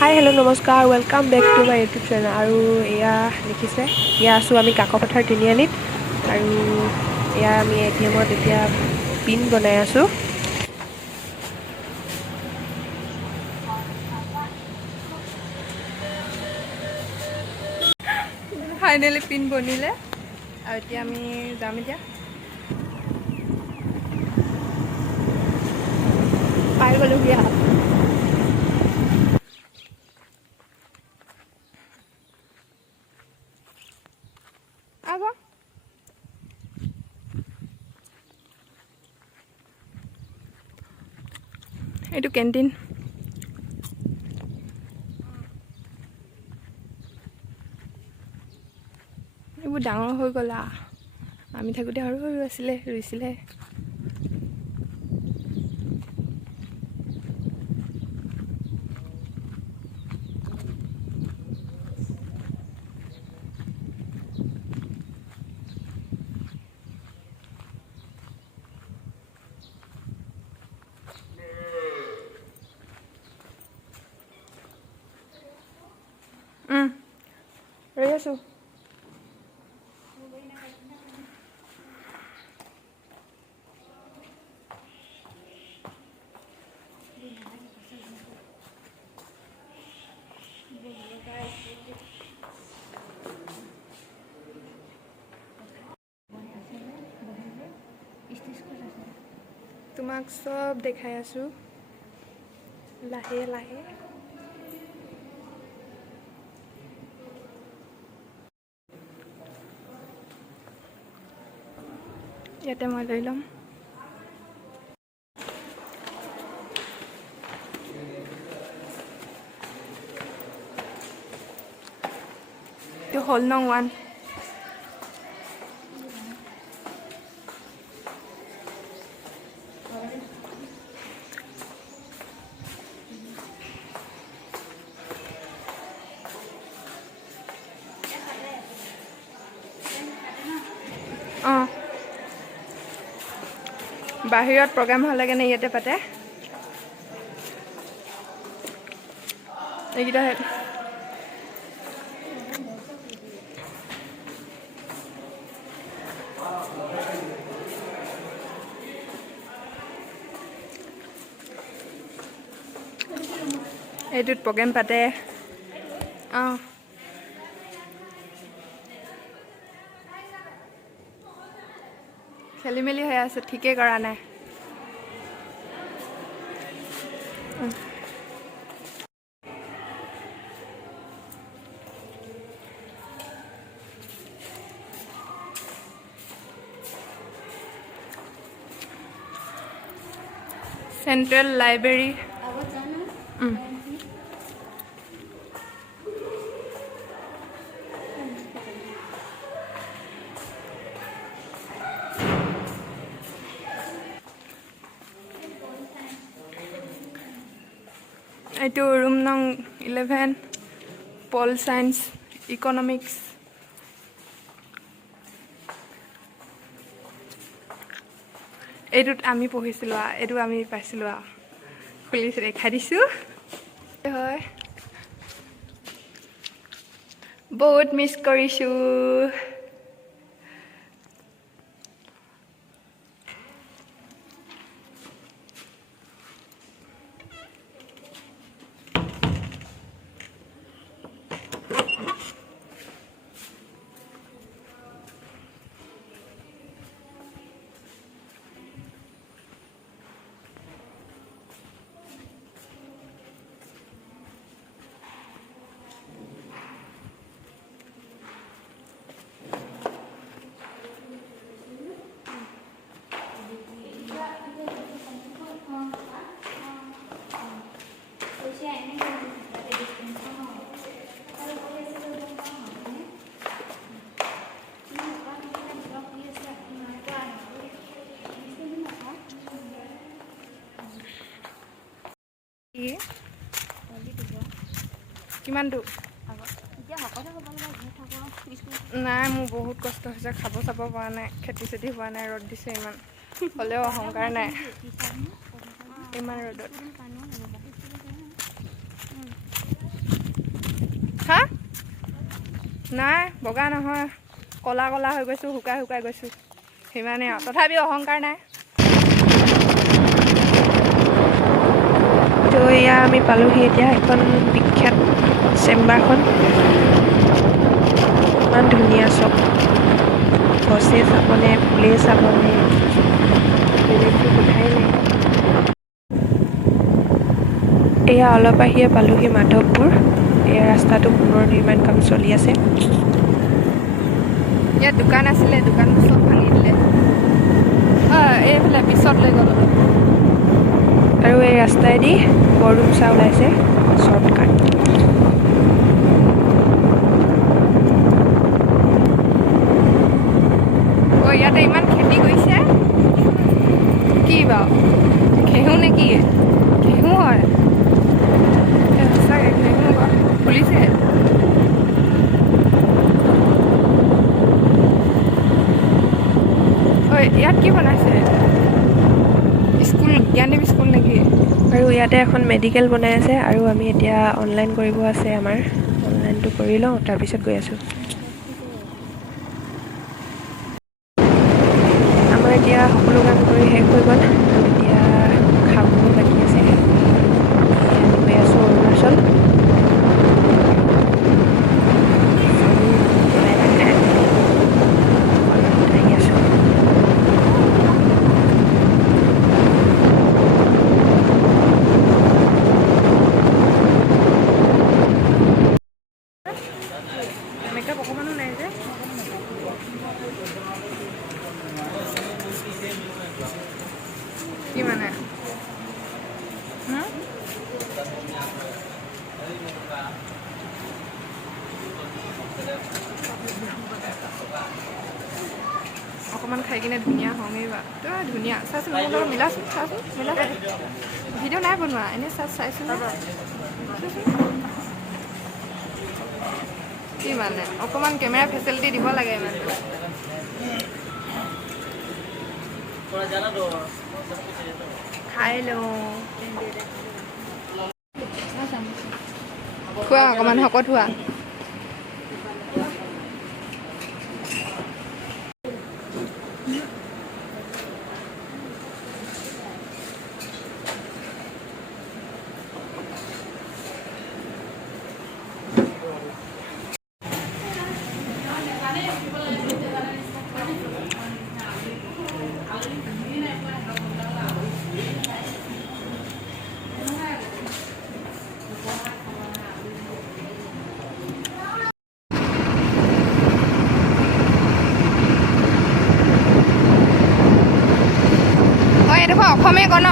হাই hello' নমস্কাৰ welcome back to my YouTube channel. আৰু এয়া দেখিছে, এয়া আছোঁ আমি কাকপথাৰ তিনিআলিত। আৰু এয়া আমি এটিএমত এতিয়া পিন বনাই আছোঁ। ফাইনেলি পিন বনিলে আৰু এতিয়া আমি যাম। এতিয়া পাই গ'লোহি আৰু আকৌ এইটো কেণ্টিন। এইবোৰ ডাঙৰ হৈ গ'ল আমি থাকোঁতে সৰু সৰু আছিলে, ৰুইছিলে। ৰৈ আছোঁ। তোমাক চব দেখাই আছোঁ লাহে লাহে। ইয়াতে মই লৈ ল'ম। এইটো হ'ল নং 1। অঁ, বাহিৰত প্ৰগ্ৰাম হ'লে কেনে ইয়াতে পাতে। এইকেইটা এইটোত প্ৰগ্ৰেম পাতে। অঁ, খেলি মেলি হৈ আছে, ঠিকেই কৰা নাই। Central library. এইটো ৰুম নং 11, পল চায়েন্স ইকনমিক্স। এইটোত আমি পঢ়িছিলোঁ এইটো আমি পাইছিলোঁ খুলি দেখাই দিছোঁ। হয়, বহুত মিছ কৰিছোঁ। কিমানটো নাই, মোৰ বহুত কষ্ট হৈছে, খাব চাব পৰা নাই, খেতি চেতি হোৱা নাই, ৰ'দ দিছে ইমান, হ'লেও অহংকাৰ নাই ইমান ৰ'দত। নাই বগা নহয়, ক'লা ক'লা হৈ গৈছোঁ, শুকাই শুকাই গৈছোঁ, সিমানেই আৰু। তথাপিও অহংকাৰ নাই। তো এয়া আমি পালোহি এতিয়া এখন বিখ্যাত চেম্বাৰখন। ইমান ধুনীয়া চব, গছে চাবনে ফুলে চাবনে, বেলেগতো কথাই নাই। এয়া অলপ আহিয়ে পালোহি মাধৱপুৰ। এয়া ৰাস্তাটো পুনৰ নিৰ্মাণ কাম চলি আছে। ইয়াত দোকান আছিলে, দোকানবোৰ চব ভাঙি দিলে। এইফালে পিছত লৈ গ'ল অলপ। আৰু এই ৰাস্তাইদি বৰডুমচা ওলাইছে, শ্বৰ্টকাট। ইয়াতে ইমান খেতি কৰিছে, কি বাৰু ঘেঁহু নে কি? ঘেঁহু হয় সঁচাকৈ, ঘেঁহু ফুলিছে। ইয়াত কি বনাইছে? স্কুল, জ্ঞানদীপ স্কুল নেকি? আৰু ইয়াতে এখন মেডিকেল বনাই আছে, আৰু আমি এতিয়া অনলাইন কৰিব আছে আমাৰ। অনলাইনটো কৰি লওঁ, তাৰপিছত গৈ আছোঁ। আমাৰ এতিয়া সকলো কাম কৰি শেষ হৈ গ'ল, আৰু এতিয়া খাবলৈ বাকী আছে। গৈ আছোঁ অৰুণাচল। আহি আছোঁ। মেকআপ অকণমানো নাই যে। কি মানে? অকণমান খাই কিনে ধুনীয়া হওঁগৈ বা তই ধুনীয়া চাচোন, মোৰ লগত মিলাচোন, চাচোন মিলাচোন। ভিডিঅ' নাই বনোৱা, এনেই চাইছোঁ কি মানে অকণমান কেমেৰা ফেচিলিটি দিব লাগে মানে। খাই লওঁ, খোৱা অকণমান শকত হোৱা। অসমীয়া ক ন?